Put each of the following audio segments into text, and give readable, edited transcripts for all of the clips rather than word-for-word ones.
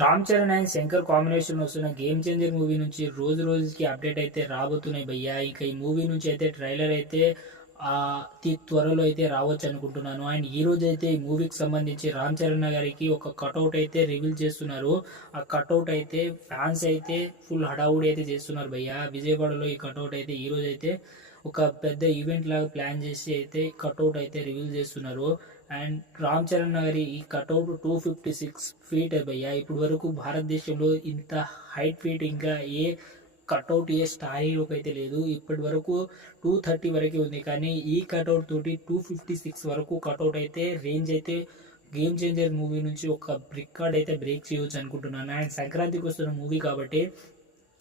Ram Charan and Shankar combination వస్తున్న game changer movie నుంచి రోజు రోజుకి అప్డేట్ అయితే రాబోతున్నాయి భయ్యా. ఇక ఈ మూవీ నుంచి అయితే ట్రైలర్ అయితే అతి త్వరలో అయితే రావచ్చు అనుకుంటున్నాను. అండ్ ఈ రోజు అయితే ఈ మూవీకి సంబంధించి రామ్ చరణ్ గారికి ఒక కటౌట్ అయితే రివీల్ చేస్తున్నారు. ఆ కటౌట్ అయితే ఫ్యాన్స్ అయితే ఫుల్ హడావుడి అయితే చేస్తున్నారు భయ్యా. విజయవాడలో ఈ కటౌట్ అయితే ఈ రోజు అయితే ఒక పెద్ద ఈవెంట్ లాగా ప్లాన్ చేసి అయితే కటౌట్ అయితే రివీల్ చేస్తున్నారు. అండ్ రామ్ చరణ్ గారి ఈ కటౌట్ 256 ఫీట్ భయ్యా. ఇప్పుడు వరకు భారతదేశంలో ఇంత హైట్ ఫీట్ ఇంకా ఏ కటౌట్ ఏ స్థాయిలోకి అయితే లేదు. ఇప్పటి వరకు 230 వరకు ఉంది, కానీ ఈ కటౌట్ తోటి 256 వరకు కటౌట్ అయితే రేంజ్ అయితే గేమ్ చేంజర్ మూవీ నుంచి ఒక రికార్డ్ అయితే బ్రేక్ చేయవచ్చు అనుకుంటున్నాను. అండ్ సంక్రాంతికి వస్తున్న మూవీ కాబట్టి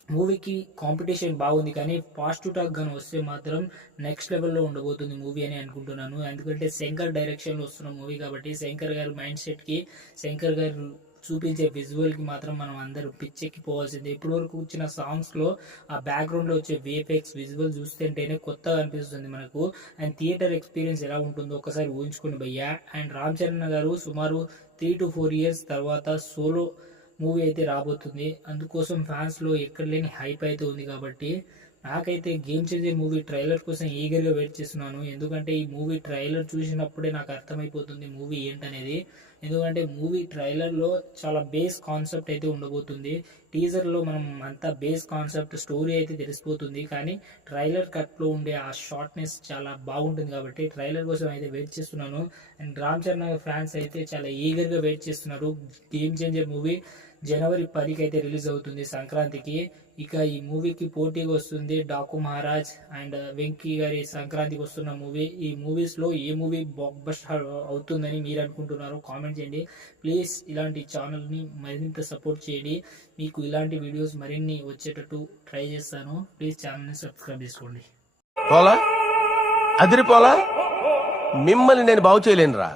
మూవీకి కాంపిటీషన్ బాగుంది, కానీ ఫాస్ట్ టాక్ గాని వస్తే మాత్రం నెక్స్ట్ లెవెల్లో ఉండబోతుంది మూవీ అని అనుకుంటున్నాను. ఎందుకంటే శంకర్ డైరెక్షన్లో వస్తున్న మూవీ కాబట్టి శంకర్ గారి మైండ్ సెట్కి, శంకర్ గారు చూపించే విజువల్కి మాత్రం మనం అందరూ పిచ్చెక్కి పోవాల్సిందే. ఇప్పటి వరకు వచ్చిన సాంగ్స్లో ఆ బ్యాక్గ్రౌండ్లో వచ్చే విఎఫ్ఎక్స్ విజువల్ చూస్తుంటేనే కొత్తగా అనిపిస్తుంది మనకు. అండ్ థియేటర్ ఎక్స్పీరియన్స్ ఎలా ఉంటుందో ఒకసారి ఊహించుకుని భయ్యా. అండ్ రామ్ చరణ్ గారు సుమారు 3 to 4 years తర్వాత సోలో మూవీ అయితే రాబోతుంది. అందుకోసం ఫ్యాన్స్లో ఎక్కడ లేని హైప్ అయితే ఉంది. కాబట్టి నాకైతే గేమ్ చేంజర్ మూవీ ట్రైలర్ కోసం ఈగర్గా వెయిట్ చేస్తున్నాను. ఎందుకంటే ఈ మూవీ ట్రైలర్ చూసినప్పుడే నాకు అర్థమైపోతుంది మూవీ ఏంటనేది. ఎందుకంటే మూవీ ట్రైలర్లో చాలా బేస్ కాన్సెప్ట్ అయితే ఉండబోతుంది. టీజర్లో మనం అంతా బేస్ కాన్సెప్ట్ స్టోరీ అయితే తెలిసిపోతుంది, కానీ ట్రైలర్ కట్లో ఉండే ఆ షార్ట్నెస్ చాలా బాగుంటుంది. కాబట్టి ట్రైలర్ కోసం అయితే వెయిట్ చేస్తున్నాను. అండ్ రామ్ చరణ్ ఫ్యాన్స్ అయితే చాలా ఈగర్గా వెయిట్ చేస్తున్నారు. గేమ్ చేంజర్ మూవీ జనవరి 10కి అయితే రిలీజ్ అవుతుంది సంక్రాంతికి. ఇక ఈ మూవీకి పోటీగా వస్తుంది డాకు మహారాజ్ అండ్ వెంకీ గారి సంక్రాంతికి వస్తున్న మూవీ. ఈ మూవీస్లో ఏ మూవీ బ్లాక్ బస్టర్ అవుతుందని మీరు అనుకుంటున్నారో కామెంట్ చేయండి. ప్లీజ్ ఇలాంటి ఛానల్ని మరింత సపోర్ట్ చేయండి. మీకు ఇలాంటి వీడియోస్ మరిన్ని వచ్చేటట్టు ట్రై చేస్తాను. ప్లీజ్ ఛానల్ని సబ్స్క్రైబ్ చేసుకోండి. పోలా అదిరిపోలా, మిమ్మల్ని నేను బాగు చేయలేనురా.